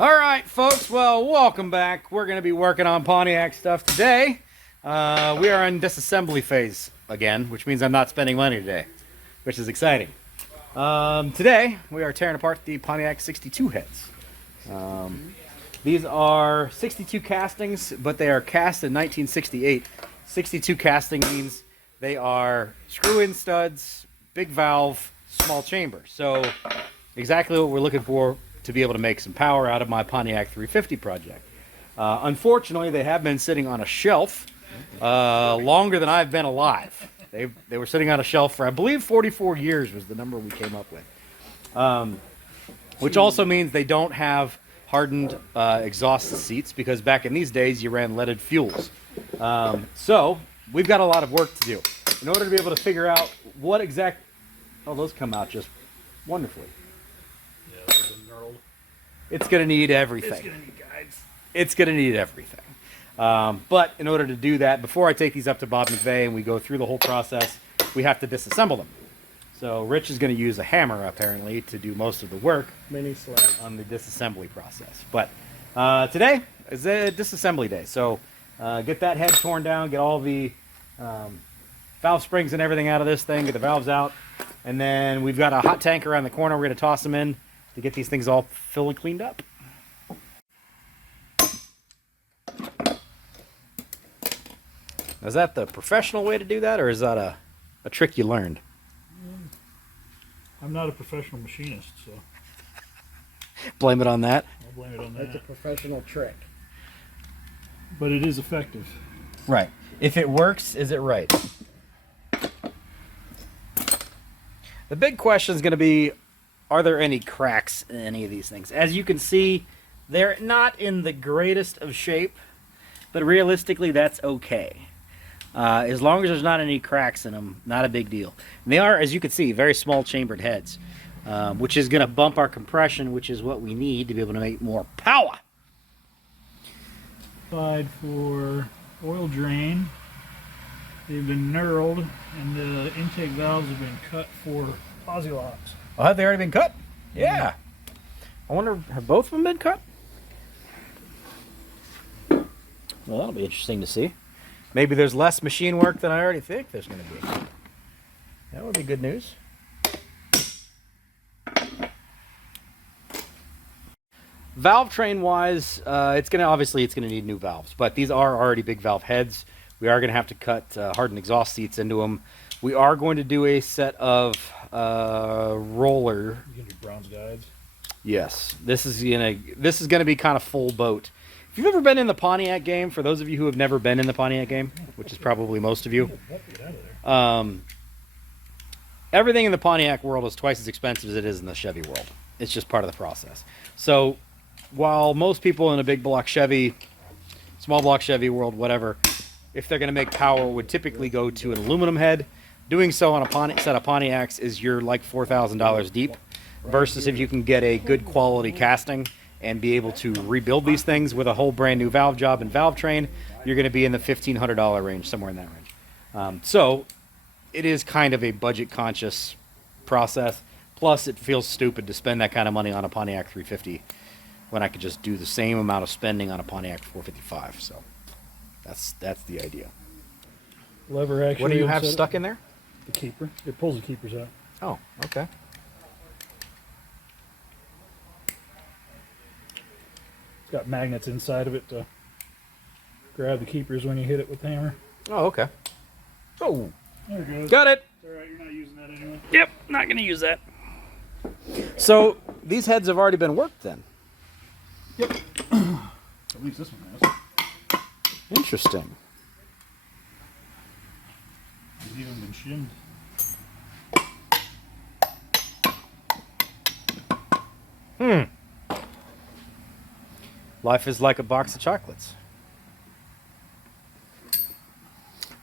All right, folks. Well, welcome back. We're going to be working on Pontiac stuff today. We are in disassembly phase again, which means I'm not spending money today, which is exciting. Today, we are tearing apart the Pontiac 62 heads. These are 62 castings, but they are cast in 1968. 62 casting means they are screw-in studs, big valve, small chamber. So exactly what we're looking for to be able to make some power out of my Pontiac 350 project. Unfortunately, they have been sitting on a shelf longer than I've been alive. They were sitting on a shelf for, I believe, 44 years was the number we came up with. Which also means they don't have hardened exhaust seats, because back in these days you ran leaded fuels. So we've got a lot of work to do in order to be able to figure out what exact... Oh, those come out just wonderfully. It's going to need everything. It's going to need guides. It's going to need everything. But in order to do that, before I take these up to Bob McVeigh and we go through the whole process, we have to disassemble them. So Rich is going to use a hammer, apparently, to do most of the work mini slab on the disassembly process. But today is a disassembly day. So get that head torn down, get all the valve springs and everything out of this thing, get the valves out. And then we've got a hot tank around the corner. We're going to toss them in to get these things all fully cleaned up. Is that the professional way to do that, or is that a trick you learned? I'm not a professional machinist, so... Blame it on that? I'll blame it on that. That's a professional trick. But it is effective. Right. If it works, is it right? The big question is going to be, are there any cracks in any of these things? As you can see, they're not in the greatest of shape, but realistically, that's okay. As long as there's not any cracks in them, not a big deal. And they are, as you can see, very small chambered heads, which is going to bump our compression, which is what we need to be able to make more power. Applied for oil drain. They've been knurled, and the intake valves have been cut for posi locks. Oh, have they already been cut? Yeah. I wonder, have both of them been cut? Well, that'll be interesting to see. Maybe there's less machine work than I already think there's going to be. That would be good news. Valve train wise, it's going to need new valves, but these are already big valve heads. We are going to have to cut hardened exhaust seats into them. We are going to do a set of roller. You can do bronze guides. Yes, this is gonna be kind of full boat. If you've ever been in the Pontiac game, for those of you who have never been in the Pontiac game, which is probably most of you, everything in the Pontiac world is twice as expensive as it is in the Chevy world. It's just part of the process. So while most people in a big block Chevy, small block Chevy world, whatever, if they're going to make power, would typically go to an aluminum head. Doing so on a set of Pontiacs is you're like $4,000 deep, versus if you can get a good quality casting and be able to rebuild these things with a whole brand new valve job and valve train, you're going to be in the $1,500 range, somewhere in that range. So it is kind of a budget conscious process. Plus, it feels stupid to spend that kind of money on a Pontiac 350 when I could just do the same amount of spending on a Pontiac 455. So that's the idea. Lever actually. What do you have stuck in there? The keeper. It pulls the keepers out. Oh, okay. It's got magnets inside of it to grab the keepers when you hit it with the hammer. Oh, okay. Oh, there it goes. got it. It's alright, you're not using that anyway. Yep, not going to use that. So these heads have already been worked then? Yep. At least this one has. Interesting. It's even been shimmed. Life is like a box of chocolates.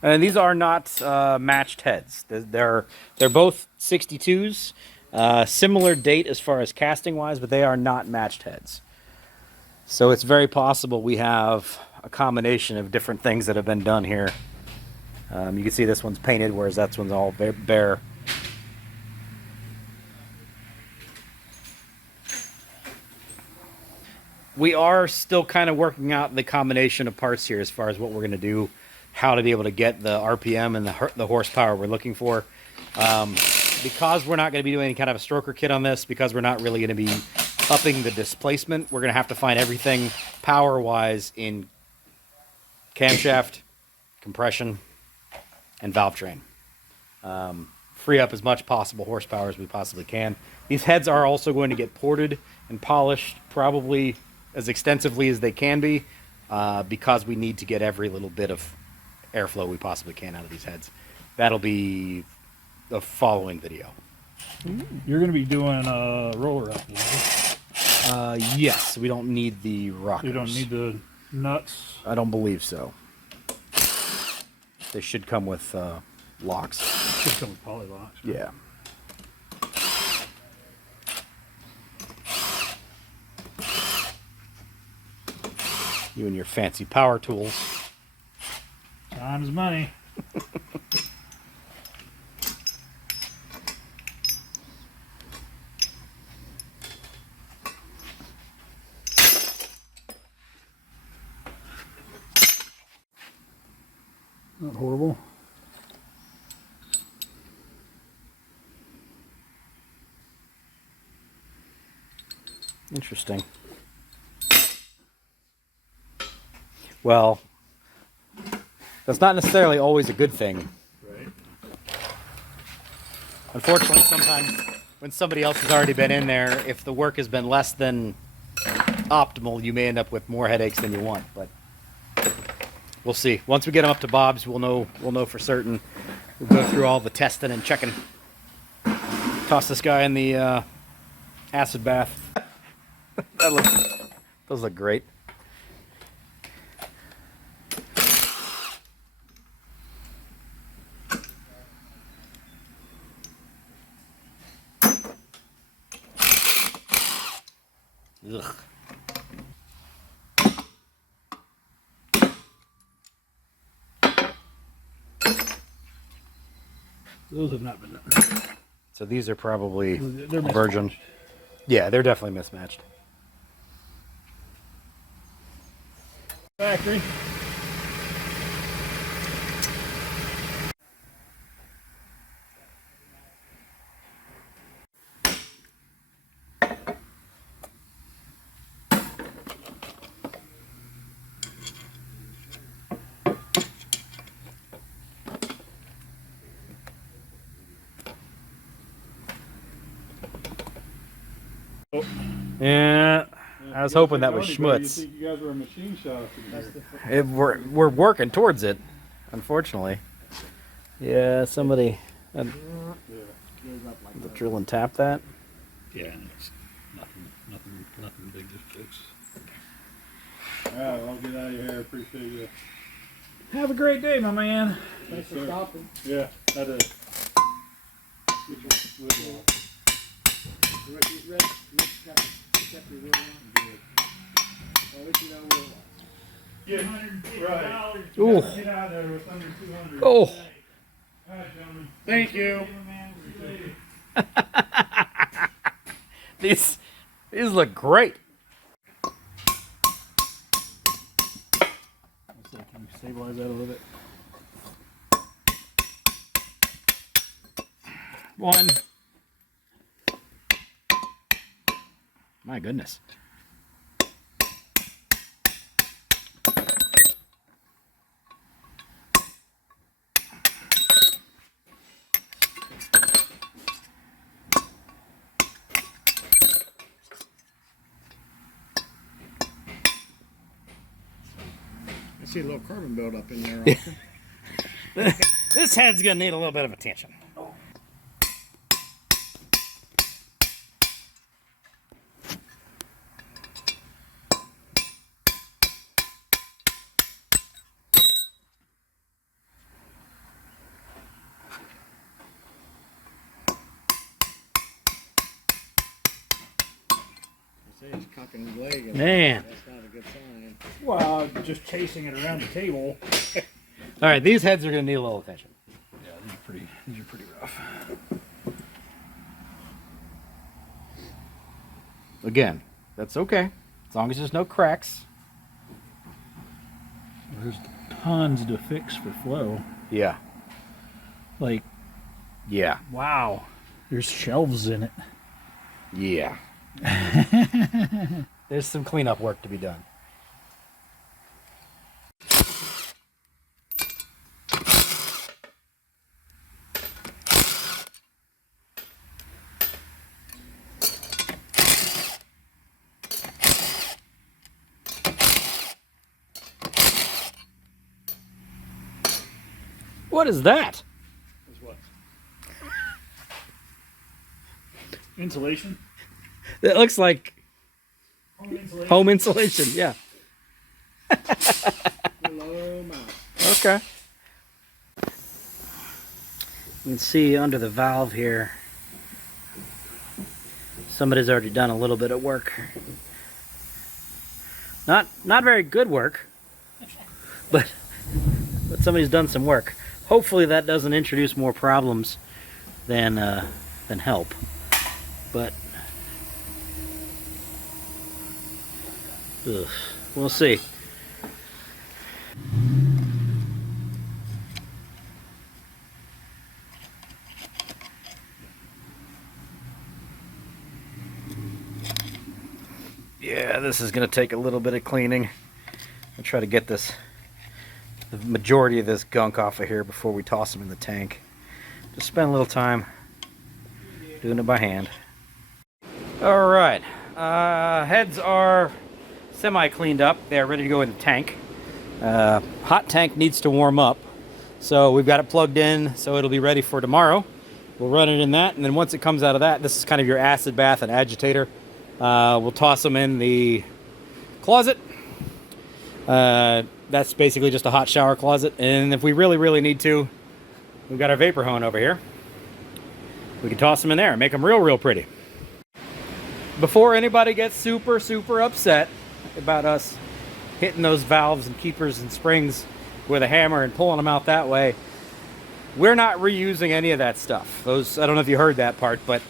And these are not matched heads. They're both 62s. Similar date as far as casting wise, but they are not matched heads. So it's very possible we have a combination of different things that have been done here. You can see this one's painted, whereas that one's all bare. we are still kind of working out the combination of parts here as far as what we're going to do, how to be able to get the RPM and the horsepower we're looking for. Because we're not going to be doing any kind of a stroker kit on this, because we're not really going to be upping the displacement, we're going to have to find everything power-wise in camshaft, compression, and valve train. Free up as much possible horsepower as we possibly can. These heads are also going to get ported and polished probably as extensively as they can be, because we need to get every little bit of airflow we possibly can out of these heads. That'll be the following video. You're going to be doing a roller up. Yes, we don't need the rockers. You don't need the nuts. I don't believe so. They should come with locks. Should come with poly locks. Right? Yeah. You and your fancy power tools. Time is money. Not horrible. Interesting. Well, that's not necessarily always a good thing. Right. Unfortunately, sometimes when somebody else has already been in there, if the work has been less than optimal, you may end up with more headaches than you want. But we'll see. Once we get them up to Bob's, we'll know for certain. We'll go through all the testing and checking. Toss this guy in the acid bath. Those look great. Ugh. Those have not been done. So these are probably They're virgin. mismatched. Yeah, they're definitely mismatched. Factory. Yeah, I was hoping that was schmutz. You think you guys were a machine shop in here. We're working towards it, unfortunately. Yeah, somebody the drill and tap that. Yeah, it's nothing big to fix. Alright, I'll get out of your hair. Appreciate you. Have a great day, my man. Thanks for stopping. Yeah, that is. Yeah, right. Ooh. Get out of there with under 200. Oh. All right, gentlemen. Thank you. These look great. Let's see, can you stabilize that a little bit? One. My goodness. I see a little carbon buildup in there. Also. This head's gonna need a little bit of attention. Say he's cocking his leg. And Man. that's not a good sign. Well, just chasing it around the table. All right, these heads are gonna need a little attention. Yeah, these are pretty rough. Again, that's okay. as long as there's no cracks. There's tons to fix for flow. Yeah. Like, Yeah. wow, there's shelves in it. Yeah. There's some cleanup work to be done. What is that? Is what? Insulation? That looks like Home insulation? home insulation. Yeah. Hello, mouse. Okay. You can see under the valve here, somebody's already done a little bit of work. Not very good work, but somebody's done some work. Hopefully that doesn't introduce more problems than help. But ugh, we'll see. Yeah, this is going to take a little bit of cleaning. I'll try to get the majority of this gunk off of here before we toss them in the tank. Just spend a little time doing it by hand. All right, heads are semi-cleaned up. They're ready to go in the tank. Hot tank needs to warm up, so we've got it plugged in, so it'll be ready for tomorrow. We'll run it in that, and then once it comes out of that, this is kind of your acid bath and agitator. We'll toss them in the closet. That's basically just a hot shower closet, and if we really need to, we've got our vapor hone over here. We can toss them in there and make them real pretty. Before anybody gets super upset about us hitting those valves and keepers and springs with a hammer and pulling them out that way, we're not reusing any of that stuff. Those, I don't know if you heard that part, but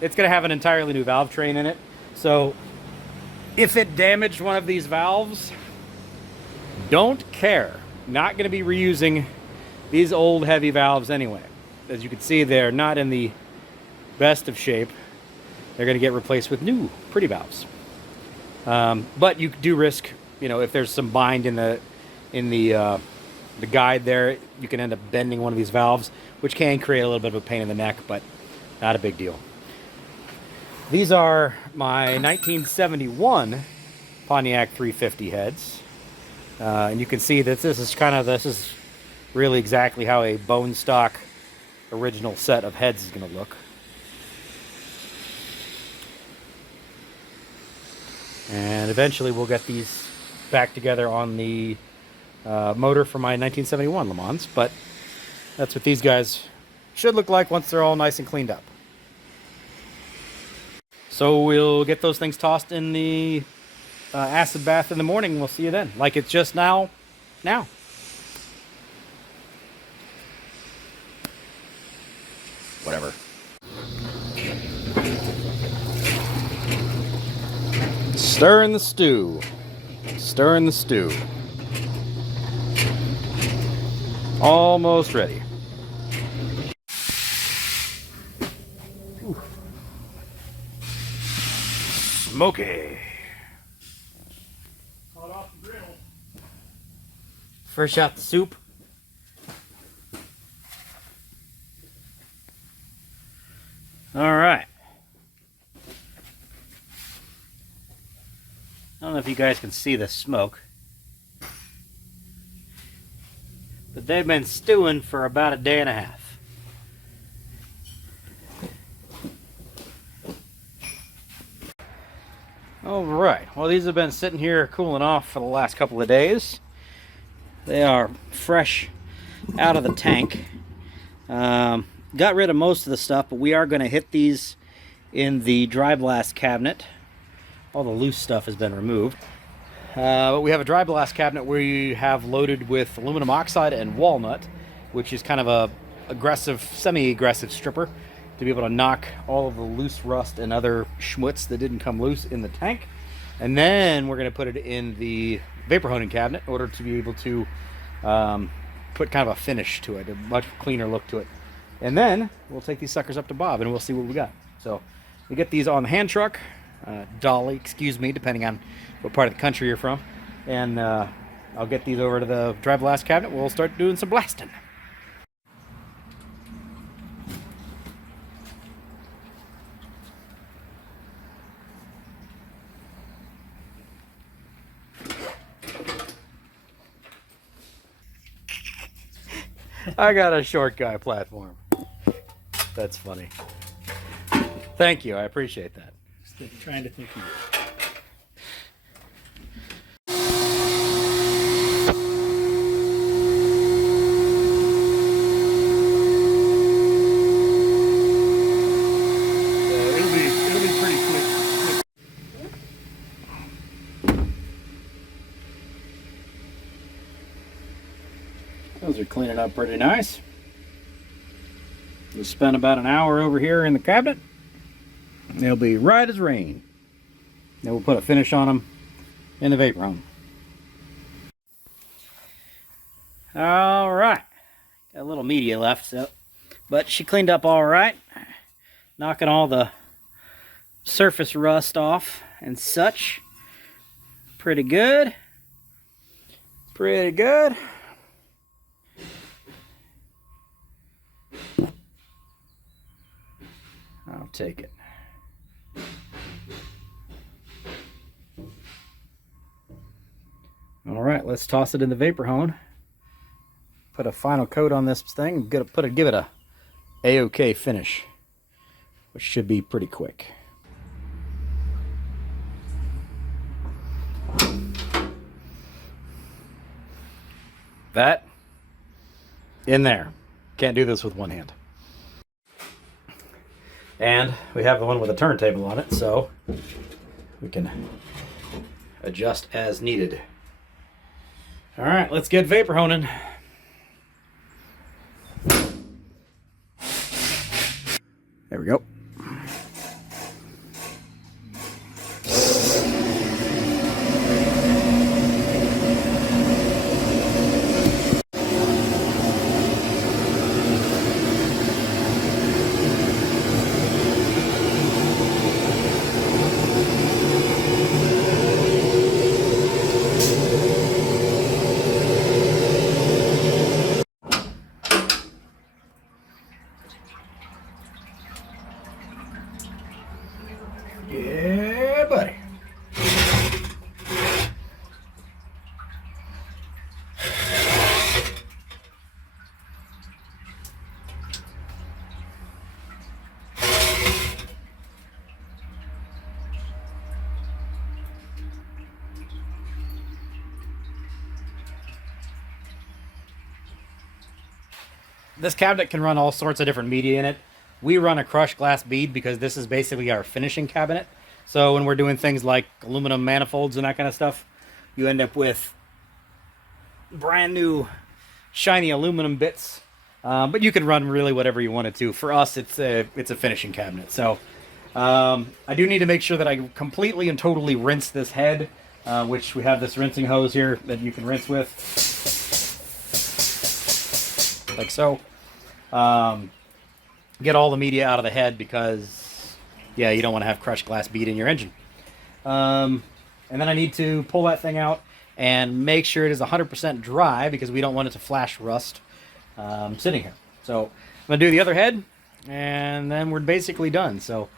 it's going to have an entirely new valve train in it. So if it damaged one of these valves, don't care. Not going to be reusing these old heavy valves anyway. As you can see, they're not in the best of shape. They're going to get replaced with new pretty valves. But you do risk, you know, if there's some bind in the guide there, you can end up bending one of these valves, which can create a little bit of a pain in the neck, but not a big deal. These are my 1971 Pontiac 350 heads. And you can see that this is really exactly how a bone stock original set of heads is going to look. And eventually we'll get these back together on the motor for my 1971 Le Mans, but that's what these guys should look like once they're all nice and cleaned up. So we'll get those things tossed in the acid bath in the morning. We'll see you then. Like it's just now. Whatever. Stir in the stew. Stir in the stew. Almost ready. Ooh. Smoky. Hot off the grill. Fresh out the soup. All right. I don't know if you guys can see the smoke, but they've been stewing for about a day and a half. All right. Well, these have been sitting here cooling off for the last couple of days. They are fresh out of the tank. Got rid of most of the stuff, but we are going to hit these in the dry blast cabinet. All the loose stuff has been removed. But we have a dry blast cabinet we have loaded with aluminum oxide and walnut, which is kind of a aggressive, semi-aggressive stripper to be able to knock all of the loose rust and other schmutz that didn't come loose in the tank. And then we're going to put it in the vapor honing cabinet in order to be able to put kind of a finish to it, a much cleaner look to it. And then we'll take these suckers up to Bob and we'll see what we got. So we get these on the hand truck, dolly, excuse me, depending on what part of the country you're from. And I'll get these over to the drive blast cabinet. We'll start doing some blasting. I got a short guy platform. That's funny. Thank you. I appreciate that. Just trying to think of it. It'll be pretty quick. Those are cleaning up pretty nice. We spent about an hour over here in the cabinet. They'll be right as rain. Then we'll put a finish on them in the vapor home. All right, got a little media left, so, but she cleaned up all right, knocking all the surface rust off and such. Pretty good. Pretty good. I'll take it. All right, let's toss it in the vapor hone. Put a final coat on this thing. Give it a A-OK finish, which should be pretty quick. That in there. Can't do this with one hand. And we have the one with a turntable on it, so we can adjust as needed. All right, let's get vapor honing. There we go. Yeah, buddy. This cabinet can run all sorts of different media in it. We run a crushed glass bead because this is basically our finishing cabinet. So when we're doing things like aluminum manifolds and that kind of stuff, you end up with brand new shiny aluminum bits. But you can run really whatever you wanted to. For us, it's a finishing cabinet. So I do need to make sure that I completely and totally rinse this head, which we have this rinsing hose here that you can rinse with, like so. Get all the media out of the head because, yeah, you don't want to have crushed glass bead in your engine. And then I need to pull that thing out and make sure it is 100% dry because we don't want it to flash rust sitting here. So I'm going to do the other head, and then we're basically done. So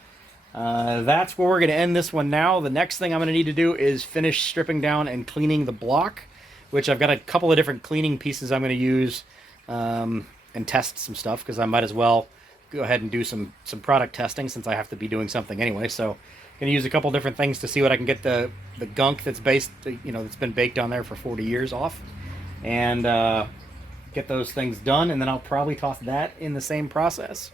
that's where we're going to end this one now. The next thing I'm going to need to do is finish stripping down and cleaning the block, which I've got a couple of different cleaning pieces I'm going to use and test some stuff because I might as well go ahead and do some product testing since I have to be doing something anyway. So I'm going to use a couple different things to see what I can get the gunk that's that's been baked on there for 40 years off, and get those things done, and then I'll probably toss that in the same process.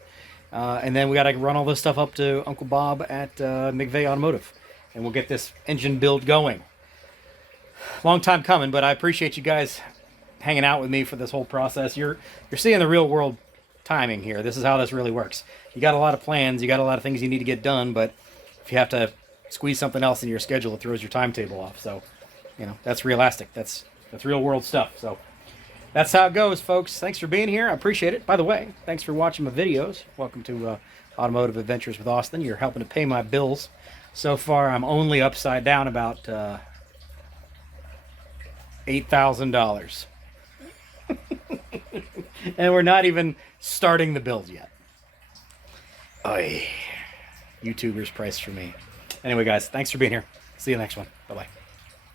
And then we got to run all this stuff up to Uncle Bob at McVeigh Automotive, and we'll get this engine build going. Long time coming, but I appreciate you guys hanging out with me for this whole process. You're seeing the real world timing here. This is how this really works. You got a lot of plans, you got a lot of things you need to get done, but if you have to squeeze something else in your schedule that throws your timetable off. So, that's realistic. That's real world stuff. So that's how it goes, folks. Thanks for being here. I appreciate it. By the way, thanks for watching my videos. Welcome to Automotive Adventures with Austin. You're helping to pay my bills. So far, I'm only upside down about $8,000. And we're not even starting the build yet. Oy. YouTuber's price for me. Anyway, guys, thanks for being here. See you next one. Bye-bye.